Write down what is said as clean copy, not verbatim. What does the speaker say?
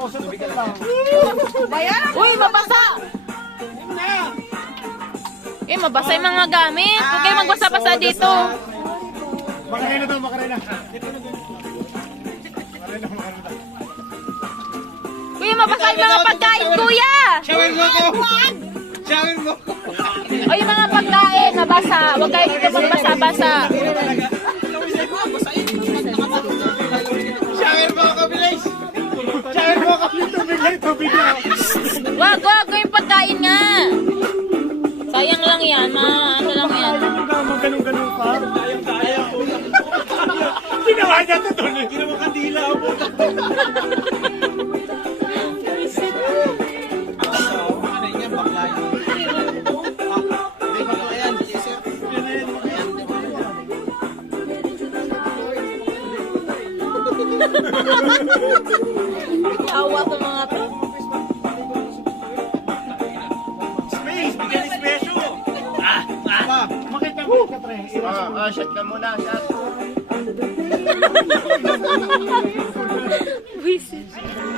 ako sa tubig lang. Uy, mabasa! Eh, mabasa yung mga gamit. Huwag kayo magbasa-basa dito. Makarena daw, makarena. Kuya, mabasa yung mga pagkain, kuya! Shower mo ko! Shower mo ko! O yung mga pagkain, nabasa. Huwag kayo dito magbasa-basa. Shower mo ko, bilis! Shower mo ko! Tubig lang. Wag, yung pagkain nga. Sayang lang yan, ano lang yan. Ganun-ganun pa. Ginawa niya ito doon. Ginawa kandila ako. Tawa to mga to. Space! Bigyan ni Special! Makita mo ka, pre. Shot ka muna, shot. Wisit.